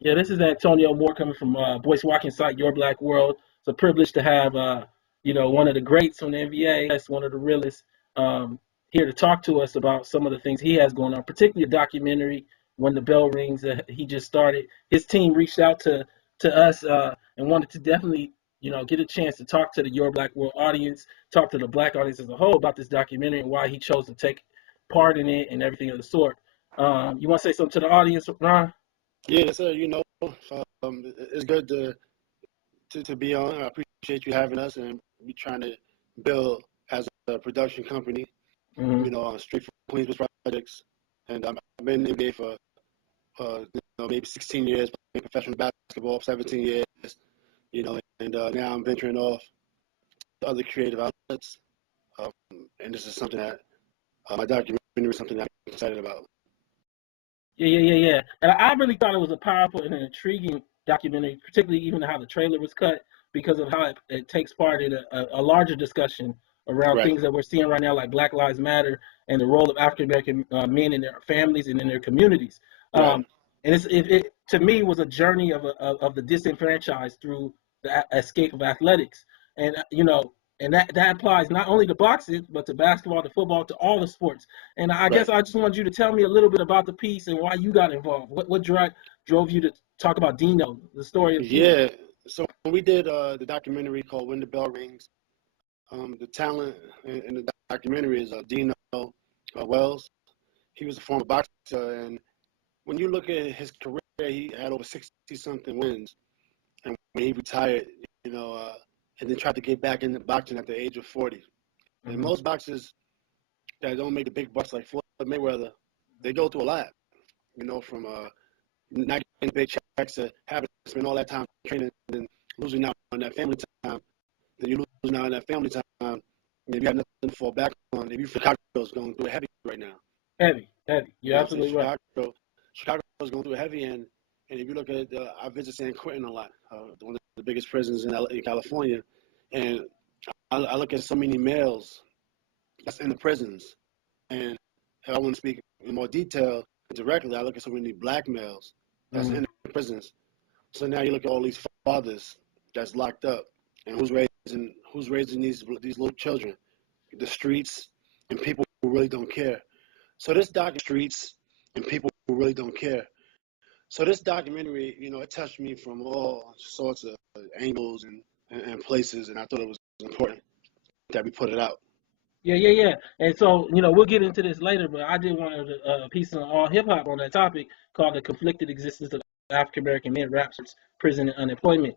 Yeah, this is Antonio Moore coming from Voice Walking site Your Black World. It's a privilege to have one of the greats on the NBA. That's one of the realists here to talk to us about some of the things he has going on, particularly a documentary, When the Bell Rings, that he just started. His team reached out to us and wanted to definitely get a chance to talk to the Your Black World audience, talk to the Black audience as a whole about this documentary and why he chose to take part in it and everything of the sort. You want to say something to the audience, Ron? Yeah, sir. It's good to be on. I appreciate you having us, and we trying to build as a production company. Straight from Queensbridge projects, and I've been in the NBA for maybe 16 years, playing professional basketball, 17 years. And now I'm venturing off to other creative outlets, and this is something that my documentary is something that I'm excited about. Yeah. And I really thought it was a powerful and an intriguing documentary, particularly even how the trailer was cut, because of how it takes part in a larger discussion around things that we're seeing right now, like Black Lives Matter and the role of African American men in their families and in their communities. And it to me was a journey of the disenfranchised through the escape of athletics, and and that applies not only to boxing, but to basketball, to football, to all the sports. And I guess I just want you to tell me a little bit about the piece and why you got involved. What drove you to talk about Dino, the story of Dino? Yeah, so when we did the documentary called When the Bell Rings, the talent in the documentary is Dino Wells. He was a former boxer, and when you look at his career, he had over 60-something wins. And when he retired, and then tried to get back into boxing at the age of 40. And most boxers that don't make the big bucks like Floyd Mayweather, they go through a lot, from not getting big checks to having to spend all that time training and then losing out on that family time. Then you lose out on that family time, and you have nothing to fall back on. If you Chicago's going through it heavy right now. Heavy. You're absolutely right. Chicago's going through it heavy, and if you look at, I visit San Quentin a lot, one of the biggest prisons in California, and I look at so many males that's in the prisons, and if I want to speak in more detail directly, I look at so many black males that's in the prisons. So now you look at all these fathers that's locked up, and who's raising these little children, the streets, and people who really don't care. So this streets and people who really don't care. So this documentary, it touched me from all sorts of angles and places, and I thought it was important that we put it out. Yeah. And so, we'll get into this later, but I did want a piece on all hip hop on that topic called The Conflicted Existence of African American Men, Rappers, Prison, and Unemployment.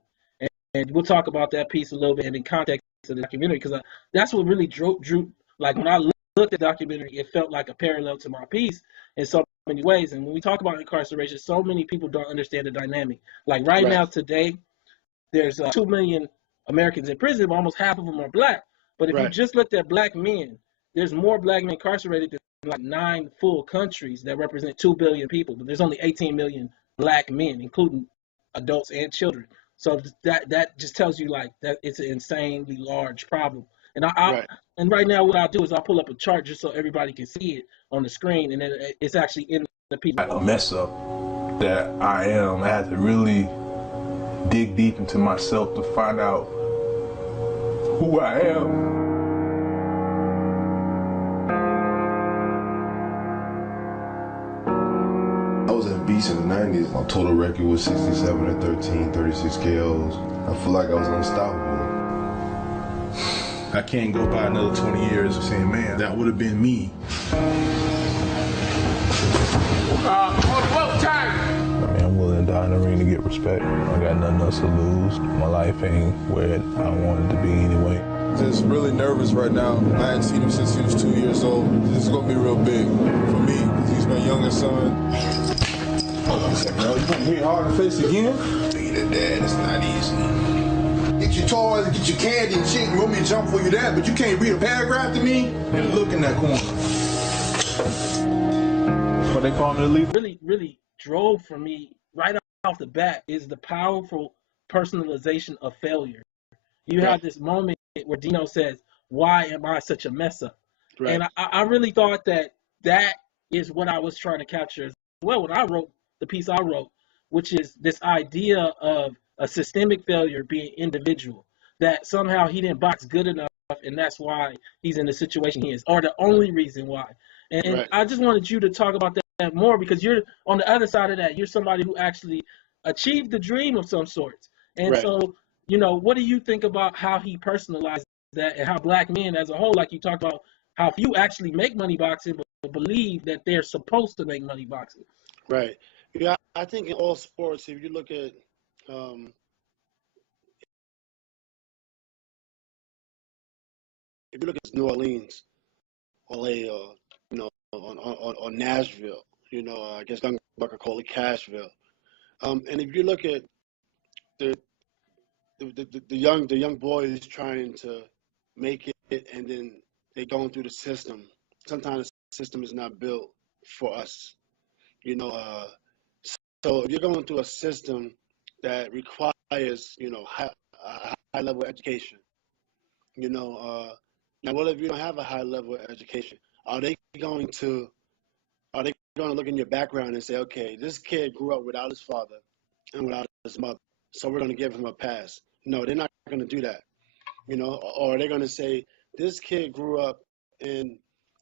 And we'll talk about that piece a little bit and in context of the documentary, because that's what really drew, like when I looked at the documentary, it felt like a parallel to my piece in so many ways. And when we talk about incarceration, so many people don't understand the dynamic. Like right now, today, there's 2 million Americans in prison, but almost half of them are black. But if you just looked at black men, there's more black men incarcerated than like 9 full countries that represent 2 billion people. But there's only 18 million black men, including adults and children. So that just tells you like that it's an insanely large problem. And and right now what I'll do is I'll pull up a chart just so everybody can see it on the screen, and then it's actually in the piece. A mess up that I am. I had to really dig deep into myself to find out who I am. I was at Beast in the 90s. My total record was 67 and 13, 36 KOs. I feel like I was unstoppable. I can't go by another 20 years of saying, man, that would have been me. I'm willing to die in the ring to get respect. I got nothing else to lose. My life ain't where I wanted to be anyway. Just really nervous right now. I hadn't seen him since he was 2 years old. This is gonna be real big for me because he's my youngest son. Hold on a second, bro. You gonna hit hard in the face again? Being a dad is not easy. Get your toys, get your candy and shit. You want me to jump for you that, but you can't read a paragraph to me? And look in that corner. What they call me to leave? Really drove for me right off the bat is the powerful personalization of failure. You have this moment where Dino says, "Why am I such a mess up?" And I really thought that is what I was trying to capture as well when I wrote the piece I wrote. which is this idea of a systemic failure being individual, that somehow he didn't box good enough, and that's why he's in the situation he is, or the only reason why. And Right. I just wanted you to talk about that more, because you're on the other side of that. You're somebody who actually achieved the dream of some sorts. And Right. so, what do you think about how he personalized that, and how black men as a whole, like you talked about, how few actually make money boxing, but believe that they're supposed to make money boxing? Right. Yeah, I think in all sports, if you look at um, New Orleans, LA, or or Nashville, I guess Young Buck call it Cashville. And if you look at the the young boys trying to make it, and then they going through the system. Sometimes the system is not built for us, you know. So if you're going through a system that requires, a high level education, now what if you don't have a high level of education? Are they going to are they going to look in your background and say, okay, this kid grew up without his father and without his mother, so we're going to give him a pass? No, they're not going to do that, or they're going to say, this kid grew up in,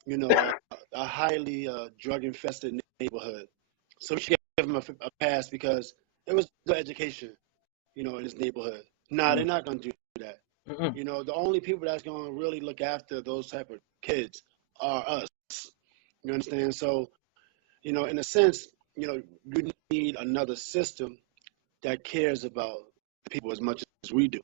a highly drug infested neighborhood, so we should give him a pass because it was the education, in his neighborhood. Nah, they're not going to do that. Mm-mm. The only people that's going to really look after those type of kids are us. You understand? So, in a sense, you need another system that cares about people as much as we do.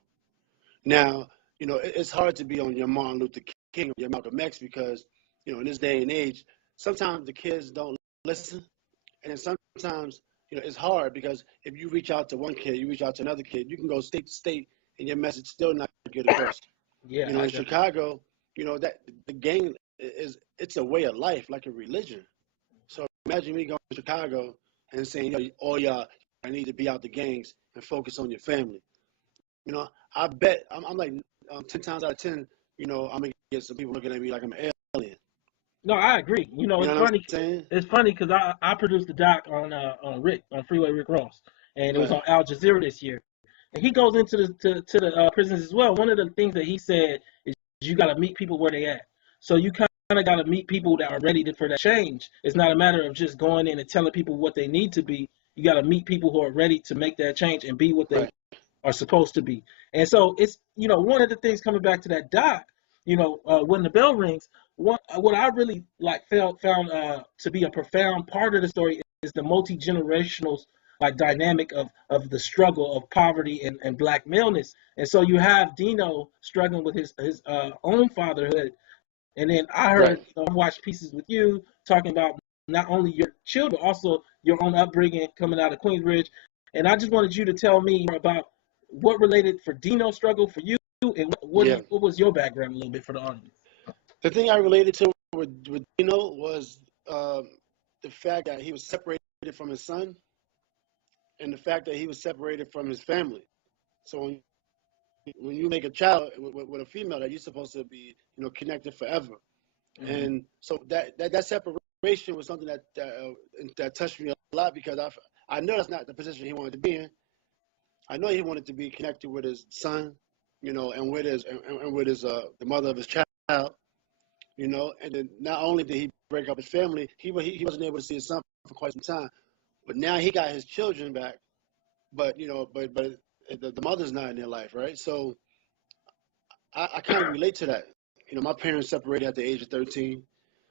Now, it's hard to be on your Martin Luther King or your Malcolm X because, in this day and age, sometimes the kids don't listen. And then sometimes, it's hard because if you reach out to one kid, you reach out to another kid, you can go state to state and your message still not get across. Yeah, In Chicago, that the gang it's a way of life, like a religion. So imagine me going to Chicago and saying, all y'all, I need to be out the gangs and focus on your family. I bet I'm like 10 times out of 10, I'm gonna get some people looking at me like I'm an alien. No, I agree. You It's know what I'm funny. saying? It's funny because I produced a doc on Freeway Rick Ross, and it was Right, on Al Jazeera this year. And he goes into the prisons as well. One of the things that he said is you got to meet people where they at. So you kind of got to meet people that are ready for that change. It's not a matter of just going in and telling people what they need to be. You got to meet people who are ready to make that change and be what they right, are supposed to be. And so it's, one of the things, coming back to that doc, when the bell rings, what I really found to be a profound part of the story is the multi-generational like dynamic of the struggle of poverty and black maleness. And so you have Dino struggling with his own fatherhood, and then I right. heard, I watched pieces with you talking about not only your children, but also your own upbringing coming out of Queensbridge. And I just wanted you to tell me about what related for Dino's struggle for you, and Yeah. what was your background a little bit for the audience. The thing I related to with Dino was the fact that he was separated from his son, and the fact that he was separated from his family. So when you make a child with a female, that you're supposed to be, connected forever. Mm-hmm. And so that separation was something that touched me a lot because I know that's not the position he wanted to be in. I know he wanted to be connected with his son, and with his the mother of his child, and then not only did he break up his family, he wasn't able to see his son for quite some time. But now he got his children back, but the mother's not in their life, right? So I kind of relate to that. My parents separated at the age of 13.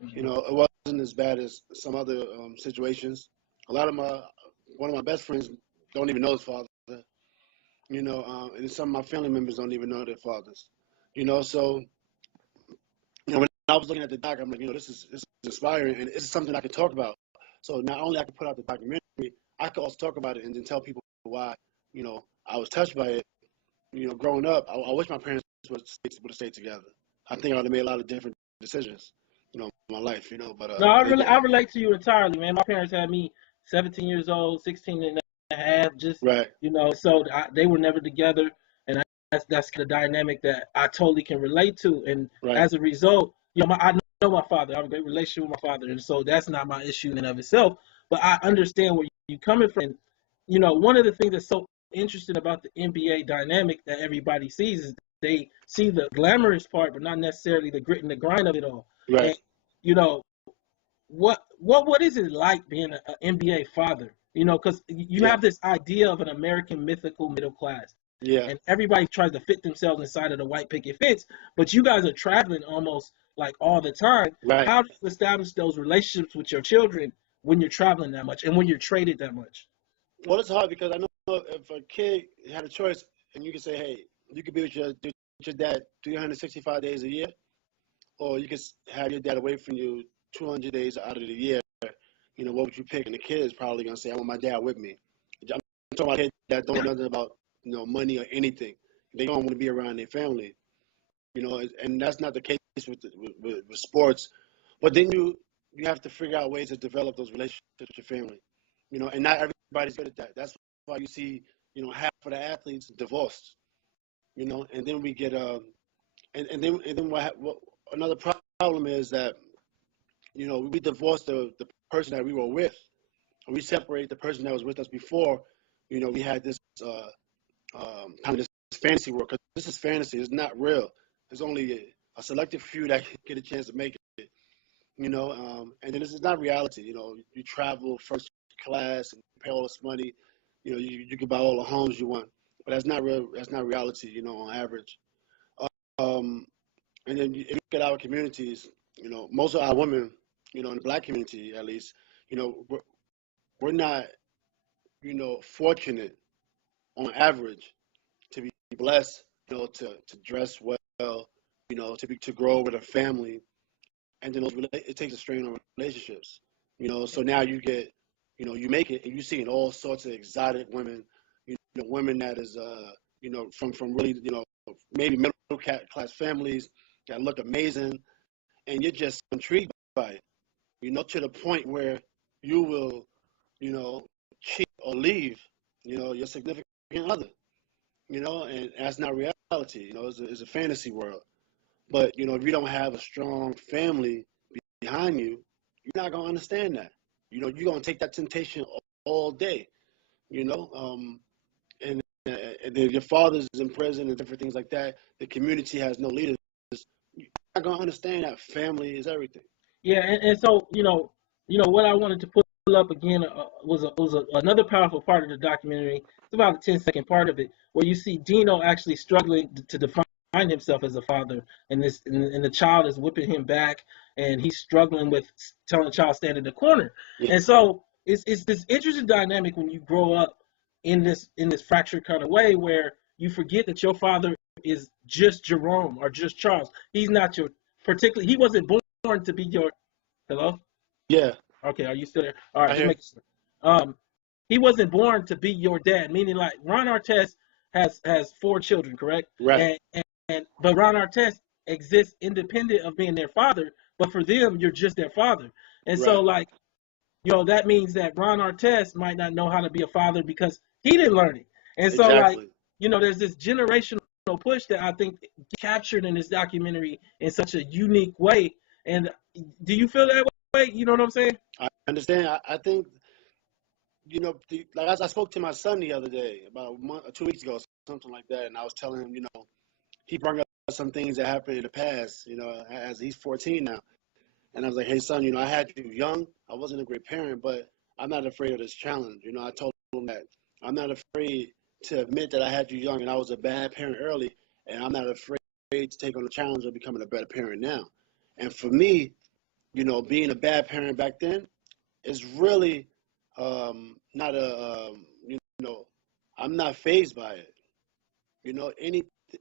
Mm-hmm. It wasn't as bad as some other situations. One of my best friends don't even know his father. And some of my family members don't even know their fathers. So when I was looking at the doc, I'm like, this is inspiring, and this is something I can talk about. So not only I can put out the documentary, I can also talk about it and then tell people why, I was touched by it. Growing up, I wish my parents would have stayed together. I think I would have made a lot of different decisions, in my life, But No, they I didn't. relate to you entirely, man. My parents had me 17 years old, 16 and a half, just, Right, so they were never together. And that's the dynamic that I totally can relate to. And right, as a result, I know my father. I have a great relationship with my father. And so that's not my issue in and of itself. But I understand where you're coming from. one of the things that's so interesting about the NBA dynamic that everybody sees is they see the glamorous part, but not necessarily the grit and the grind of it all. Right. And you know, what is it like being an NBA father? Because you Yeah. have this idea of an American mythical middle class, Yeah. and everybody tries to fit themselves inside of the white picket fence. But you guys are traveling almost like all the time. Right. How do you establish those relationships with your children when you're traveling that much and when you're traded that much? Well, it's hard because I know if a kid had a choice and you could say, hey, you could be with your dad 365 days a year, or you could have your dad away from you 200 days out of the year, what would you pick? And the kid is probably going to say, I want my dad with me. I'm talking about kids that don't know nothing about, money or anything. They don't want to be around their family, and that's not the case with sports. But then you have to figure out ways to develop those relationships with your family, and not everybody's good at that. That's why you see, half of the athletes divorced, and then we get, and then what another problem is that, we divorce the person that we were with, or we separate the person that was with us before, we had this kind of this fantasy world, because this is fantasy. It's not real. There's only a selective few that get a chance to make it, and then this is not reality. You travel first class and pay all this money, you can buy all the homes you want, but that's not real. That's not reality, on average. Um, and then if you look at our communities, most of our women, in the black community at least, we're not, fortunate on average to be blessed, to dress well, to grow with a family, and then it takes a strain on relationships, So now you get, you make it, and you see in all sorts of exotic women, women that is, from really, maybe middle class families that look amazing, and you're just intrigued by it, to the point where you will, cheat or leave, your significant other, and that's not reality. It's a fantasy world. But, if you don't have a strong family behind you, you're not going to understand that. You're going to take that temptation all day, and then your father's in prison and different things like that. The community has no leaders. You're not going to understand that family is everything. Yeah, and so what I wanted to put up again another powerful part of the documentary. It's about a 10-second part of it where you see Dino actually struggling to define himself as a father, and the child is whipping him back, and he's struggling with telling the child stand in the corner. Yeah. And so it's this interesting dynamic when you grow up in this fractured kind of way where you forget that your father is just Jerome or just Charles. He's not your particularly. He wasn't born to be your. Hello? Yeah. Okay, are you still there? All right, I just hear. make sure. He wasn't born to be your dad, meaning like Ron Artest has 4 children, correct? Right. But Ron Artest exists independent of being their father, but for them, you're just their father. And so Right. like, that means that Ron Artest might not know how to be a father because he didn't learn it. And so like, Exactly. there's this generational push that I think captured in this documentary in such a unique way. And do you feel that way? You know what I'm saying? I understand. I think, like I spoke to my son the other day, about a month or 2 weeks ago, something like that, and I was telling him, he brought up some things that happened in the past, as he's 14 now. And I was like, hey, son, I had you young. I wasn't a great parent, but I'm not afraid of this challenge. I told him that I'm not afraid to admit that I had you young and I was a bad parent early, and I'm not afraid to take on the challenge of becoming a better parent now. And for me, being a bad parent back then is really not I'm not fazed by it.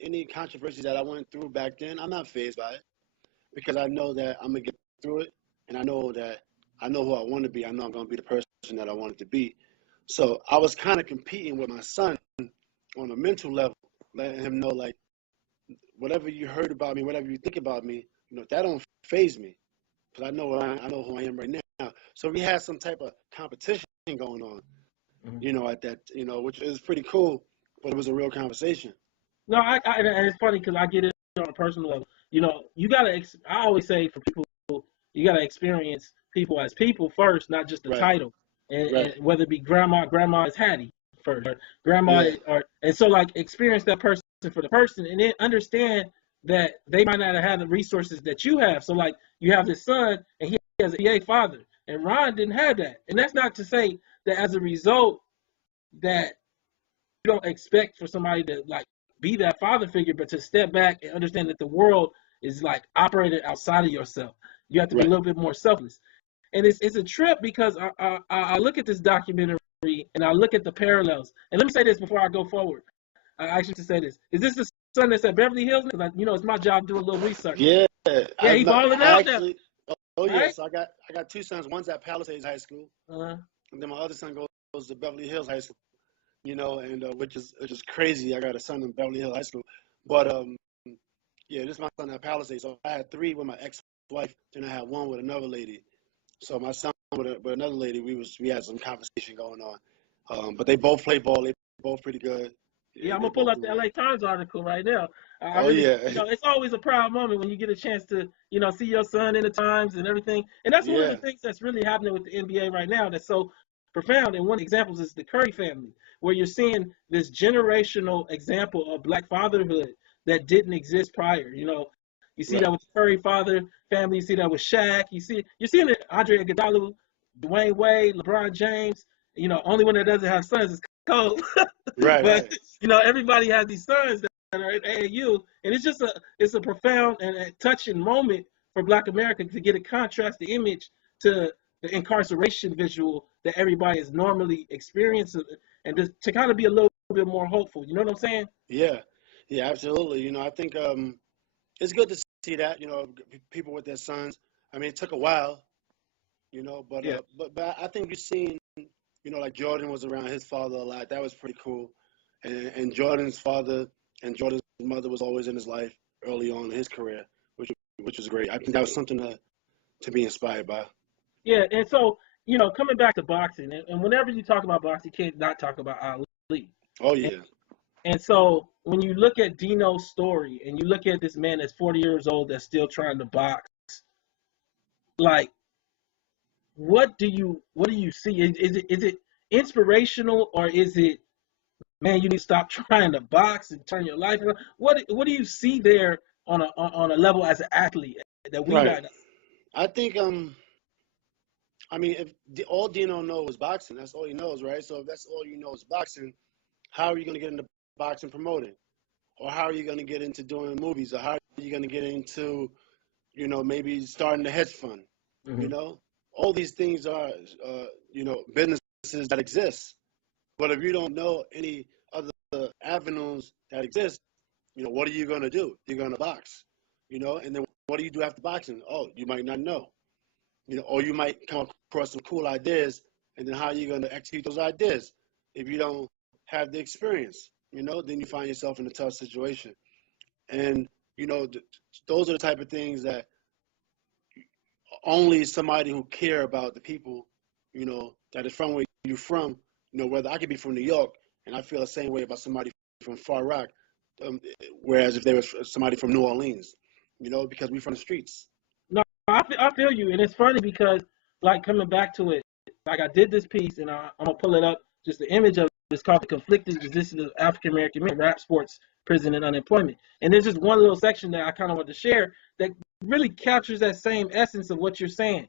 Any controversy that I went through back then, I'm not fazed by it, because I know that I'm going to get through it, and I know who I want to be. I know I'm going to be the person that I wanted to be. So I was kind of competing with my son on a mental level, letting him know, like, whatever you heard about me, whatever you think about me, that don't faze me, because I know who I am right now. So we had some type of competition going on, at that, which is pretty cool, but it was a real conversation. No, and it's funny because I get it on a personal level. You gotta. I always say for people, you gotta experience people as people first, not just the Right. title. and whether it be grandma is Hattie first, or grandma, Yeah. and so like experience that person for the person, and then understand that they might not have had the resources that you have. So like you have this son, and he has a PA father, and Ron didn't have that. And that's not to say that as a result that you don't expect for somebody to like be that father figure, but to step back and understand that the world is like operated outside of yourself. You have to be a Right. little bit more selfless. And it's a trip because I look at this documentary and I look at the parallels. And let me say this before I go forward. I actually to say this: is this the son that's at Beverly Hills? Because it's my job to do a little research. Yeah. Yeah, he balling I out now. actually. Oh yeah. Right? So I got two sons. One's at Palisades High School, and then my other son goes to Beverly Hills High School. And which is crazy. I got a son in Beverly Hills High School, but yeah, this is my son at Palisades. So I had three with my ex-wife, then I had one with another lady. So my son with another lady, we had some conversation going on. But they both play ball. They both pretty good. Yeah, I'm They gonna pull both up do the well. LA Times article right now. I Oh really, yeah, it's always a proud moment when you get a chance to, see your son in the Times and everything. And that's one of the yeah, things that's really happening with the NBA right now that's so profound. And one of the examples is the Curry family, where you're seeing this generational example of black fatherhood that didn't exist prior. You see right, that with the Curry father family. You see that with Shaq. You're seeing it, Andre Iguodala, Dwayne Wade, LeBron James. Only one that doesn't have sons is Cole. right, But right. everybody has these sons that are at AAU, and it's a profound and a touching moment for Black America to get a contrast the image to the incarceration visual that everybody is normally experiencing, and to kind of be a little bit more hopeful. You know what I'm saying? Yeah, yeah, absolutely. I think it's good to see that. People with their sons. I mean, it took a while. But Yeah. but I think you've seen. Like Jordan was around his father a lot. That was pretty cool. And Jordan's father and Jordan's mother was always in his life early on in his career, which was great. I think that was something to be inspired by. Yeah, and so coming back to boxing, and whenever you talk about boxing, you can't not talk about Ali. Oh And, yeah, and so when you look at Dino's story, and you look at this man that's 40 years old that's still trying to box, like what do you see? Is it inspirational, or is it, man, you need to stop trying to box and turn your life around? What do you see there on a level as an athlete that we right. not? I think I mean if all Dino knows is boxing, that's all he knows, right? So if that's all you know is boxing, how are you going to get into boxing promoting, or how are you going to get into doing movies, or how are you going to get into maybe starting a hedge fund? You Mhm. know, all these things are, businesses that exist. But if you don't know any other avenues that exist, what are you going to do? You're going to box, and then what do you do after boxing? Oh, you might not know, or you might come across some cool ideas, and then how are you going to execute those ideas if you don't have the experience? Then you find yourself in a tough situation. And, those are the type of things that only somebody who care about the people, that is from where you're from, whether I could be from New York and I feel the same way about somebody from Far Rock, um, whereas if there was somebody from New Orleans, because we from the streets. No, I feel you, and it's funny because, like, coming back to it, like I did this piece, and I'm gonna pull it up. Just the image of it's called "The Conflicted Existence of African American Men: Rap, Sports, Prison, and Unemployment." And there's just one little section that I kind of want to share that really captures that same essence of what you're saying.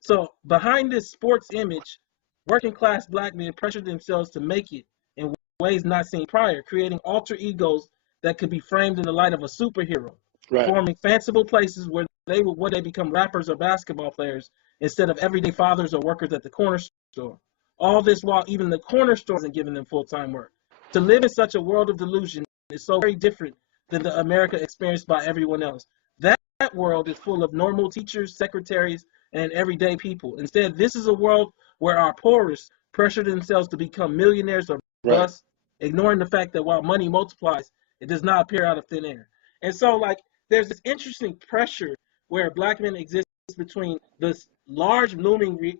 So behind this sports image, working class black men pressure themselves to make it in ways not seen prior, creating alter egos that could be framed in the light of a superhero, Right, forming fanciful places where they become rappers or basketball players instead of everyday fathers or workers at the corner store. All this while even the corner store isn't giving them full-time work. To live in such a world of delusion is so very different than the America experienced by everyone else. That world is full of normal teachers, secretaries, and everyday people. Instead, this is a world where our poorest pressure themselves to become millionaires or right, bust, ignoring the fact that while money multiplies, it does not appear out of thin air. And so, like, there's this interesting pressure where black men exist between this large looming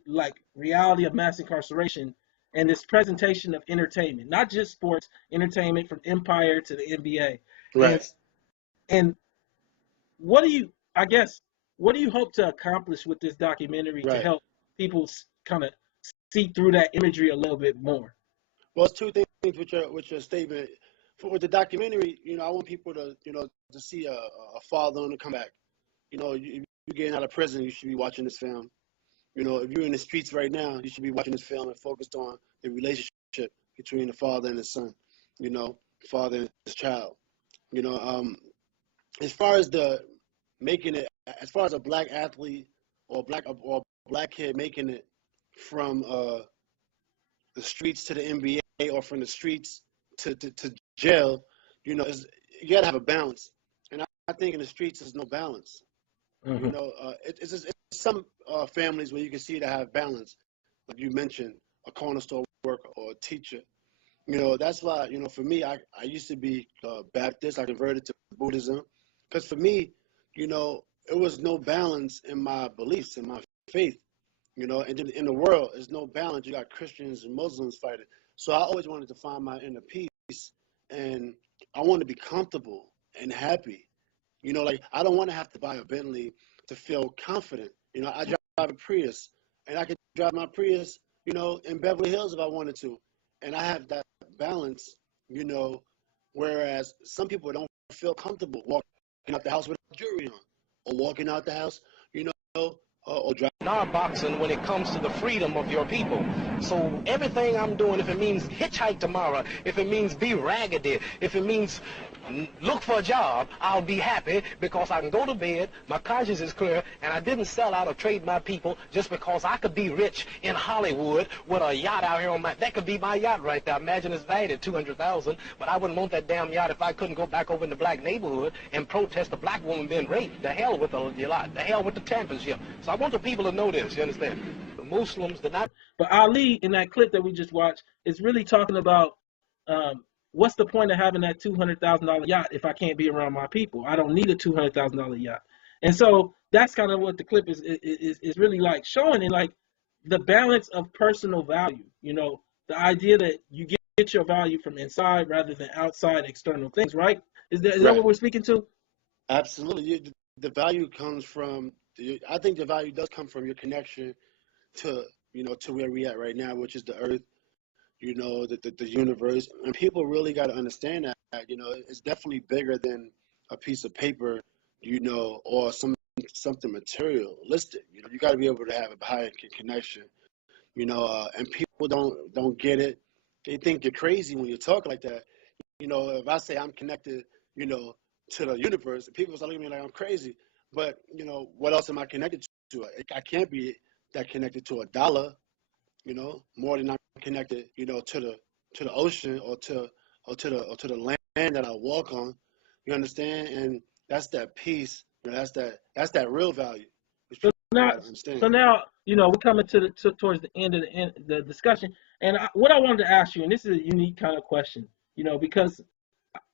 reality of mass incarceration and this presentation of entertainment, not just sports entertainment from Empire to the NBA. And right, and what do you, I guess, what do you hope to accomplish with this documentary to right. help people kind of see through that imagery a little bit more. Well, it's two things with your statement. With the documentary, I want people to, to see a father on the comeback. If you're getting out of prison, you should be watching this film. If you're in the streets right now, you should be watching this film and focused on the relationship between the father and the son, father and his child. As far as as far as a black athlete or black kid making it from the streets to the NBA or from the streets to jail, you got to have a balance. And I think in the streets there's no balance. Mm-hmm. It's some families where you can see to have balance, like you mentioned, a corner store worker or a teacher. That's why, for me, I used to be Baptist. I converted to Buddhism because for me, it was no balance in my beliefs, in my faith. And in the world, there's no balance. You got Christians and Muslims fighting. So I always wanted to find my inner peace, and I want to be comfortable and happy. Like I don't want to have to buy a Bentley to feel confident. I drive a Prius, and I could drive my Prius, in Beverly Hills if I wanted to, and I have that balance. Whereas some people don't feel comfortable walking out the house with jewelry on, or walking out the house, or driving. Our boxing when it comes to the freedom of your people. So everything I'm doing, if it means hitchhike tomorrow, if it means be raggedy, if it means look for a job, I'll be happy because I can go to bed, my conscience is clear, and I didn't sell out or trade my people just because I could be rich in Hollywood with a yacht out here on that could be my yacht right there. Imagine it's valued at $200,000, but I wouldn't want that damn yacht if I couldn't go back over in the black neighborhood and protest a black woman being raped. The hell with the yacht, the hell with the championship. So I want the people to know this, you understand? The Muslims, they're not. But Ali, in that clip that we just watched, is really talking about what's the point of having that $200,000 yacht if I can't be around my people? I don't need a $200,000 yacht. And so that's kind of what the clip is really like showing, and like the balance of personal value. The idea that you get your value from inside rather than outside external things, right? Is that what we're speaking to? Absolutely. The value comes from, I think the value does come from your connection to, to where we at right now, which is the earth, the universe. And people really got to understand that, it's definitely bigger than a piece of paper, or something materialistic. You got to be able to have a higher connection, and people don't get it. They think you're crazy when you talk like that. If I say I'm connected, to the universe, people start looking at me like I'm crazy. But, what else am I connected to? I can't be that connected to a dollar, more than I'm connected, to the ocean or to the land that I walk on. You understand? And that's that peace. That's that real value. So now, we're coming towards the end of the discussion, and what I wanted to ask you, and this is a unique kind of question, because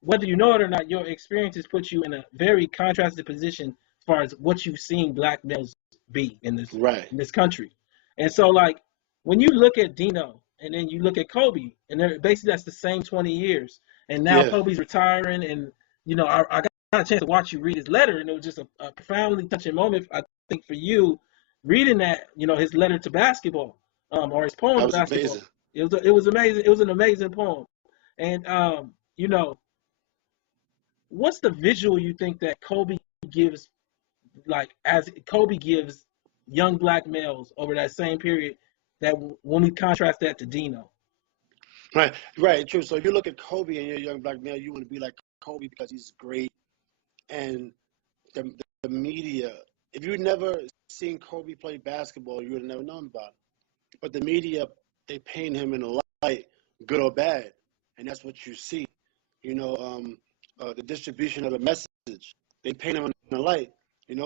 whether you know it or not, your experiences put you in a very contrasted position as far as what you've seen black males be in this country. And so, like, when you look at Dino and then you look at Kobe, and basically that's the same 20 years. And now Kobe's retiring, and I got a chance to watch you read his letter, and it was just a profoundly touching moment, I think, for you reading that, his letter to basketball, or his poem to basketball. Amazing. It was amazing. It was an amazing poem, and what's the visual you think that Kobe gives, like as Kobe gives young black males over that same period, that when we contrast that to Dino? Right, true. So if you look at Kobe and you're a young black male, you want to be like Kobe because he's great. And the media, if you'd never seen Kobe play basketball, you would have never known about it. But the media, they paint him in a light, good or bad. And that's what you see. The distribution of the message, they paint him in a light, and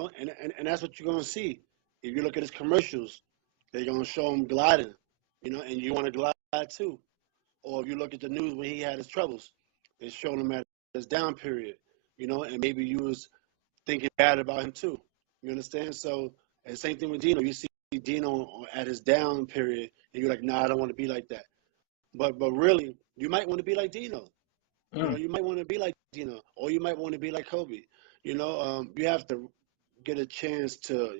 that's what you're going to see. If you look at his commercials, they're going to show him gliding, and you want to glide too. Or if you look at the news when he had his troubles, they showed him at his down period, and maybe you was thinking bad about him too. You understand? So, and same thing with Dino. You see Dino at his down period, and you're like, nah, I don't want to be like that. But really, you might want to be like Dino. You might want to be like Dino, or you might want to be like Kobe. You have to get a chance to,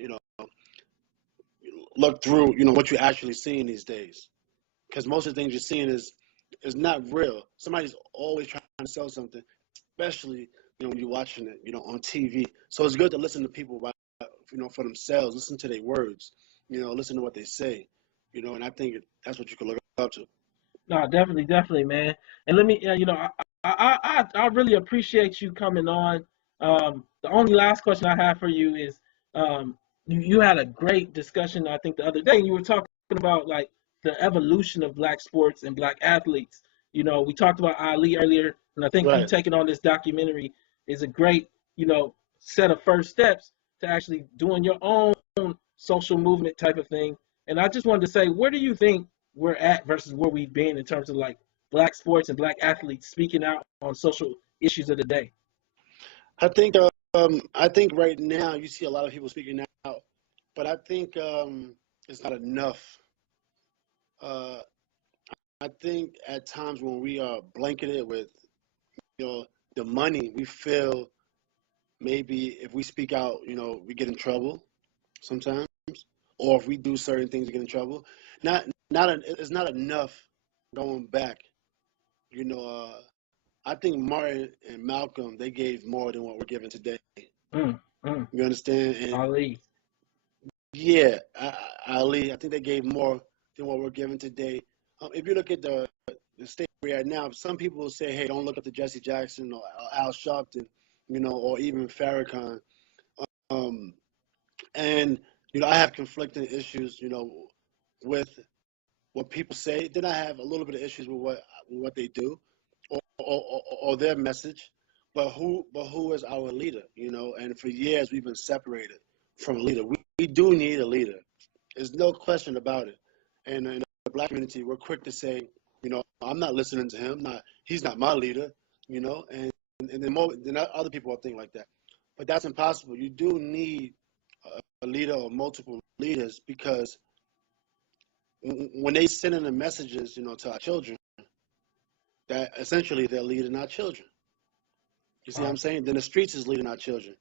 look through, what you're actually seeing these days. Because most of the things you're seeing is not real. Somebody's always trying to sell something, especially, when you're watching it, on TV. So it's good to listen to people, for themselves, listen to their words, listen to what they say, and I think that's what you can look up to. No, definitely, man. And let me, I really appreciate you coming on. The only last question I have for you is, you had a great discussion, I think, the other day. You were talking about like the evolution of black sports and black athletes. We talked about Ali earlier, and I think you Right. taking on this documentary is a great, set of first steps to actually doing your own social movement type of thing. And I just wanted to say, where do you think we're at versus where we've been in terms of like black sports and black athletes speaking out on social issues of the day? I think right now you see a lot of people speaking out, but I think it's not enough. Uh, I think at times when we are blanketed with the money, we feel maybe if we speak out, we get in trouble sometimes, or if we do certain things, we get in trouble. It's not enough going back. You know, I think Martin and Malcolm, they gave more than what we're giving today. Mm, mm. You understand? And Ali. yeah, Ali, I think they gave more than what we're giving today. If you look at the state we're at now, some people will say, hey, don't look up to Jesse Jackson or Al Sharpton, or even Farrakhan. Um, and, I have conflicting issues, with what people say. Then I have a little bit of issues with what they do or their message. But who is our leader, And for years we've been separated from a leader. We do need a leader. There's no question about it. And in the black community, we're quick to say, I'm not listening to him. He's not my leader, And then other people will think like that. But that's impossible. You do need a leader or multiple leaders, because when they send in the messages, to our children, that essentially they're leading our children. You see what I'm saying? Then the streets is leading our children.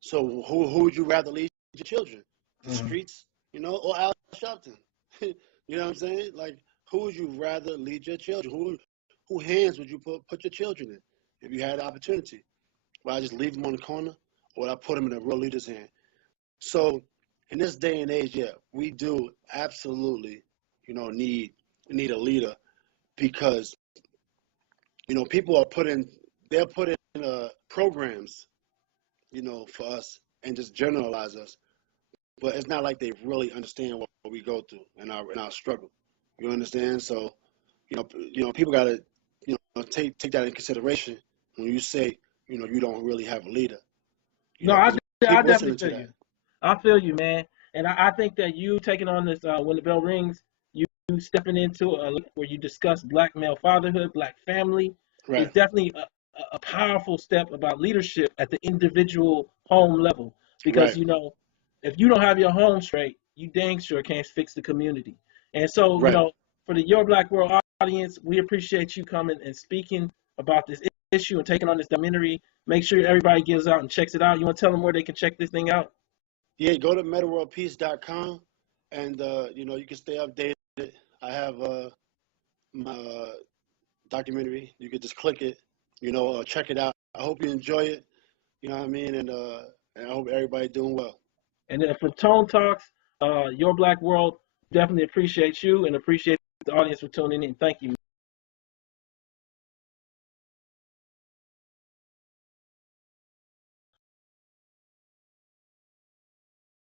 So who would you rather lead your children? The streets, or Al Sharpton? You know what I'm saying? Like, who would you rather lead your children? Who hands would you put your children in if you had the opportunity? Would I just leave them on the corner, or would I put them in a real leader's hand? So in this day and age, yeah, we do absolutely, need a leader, because people are putting programs, for us, and just generalize us. But it's not like they really understand what we go through in our struggle. You understand? So, people gotta, take that into consideration when you say, you don't really have a leader. No, Because I people definitely listening to feel that. you. I feel you, man. And I think that you taking on this when the bell rings, you stepping into where you discuss black male fatherhood, black family, is Right. definitely a powerful step about leadership at the individual home level. Because Right. if you don't have your home straight, you dang sure can't fix the community. And so, Right. for the Your Black World audience, we appreciate you coming and speaking about this issue and taking on this documentary. Make sure everybody gives out and checks it out. You want to tell them where they can check this thing out? Yeah, go to metaworldpeace.com, and you can stay updated. I have my documentary. You can just click it, check it out. I hope you enjoy it. You know what I mean, and I hope everybody doing well. And then from Tone Talks, Your Black World, definitely appreciate you and appreciate the audience for tuning in. Thank you.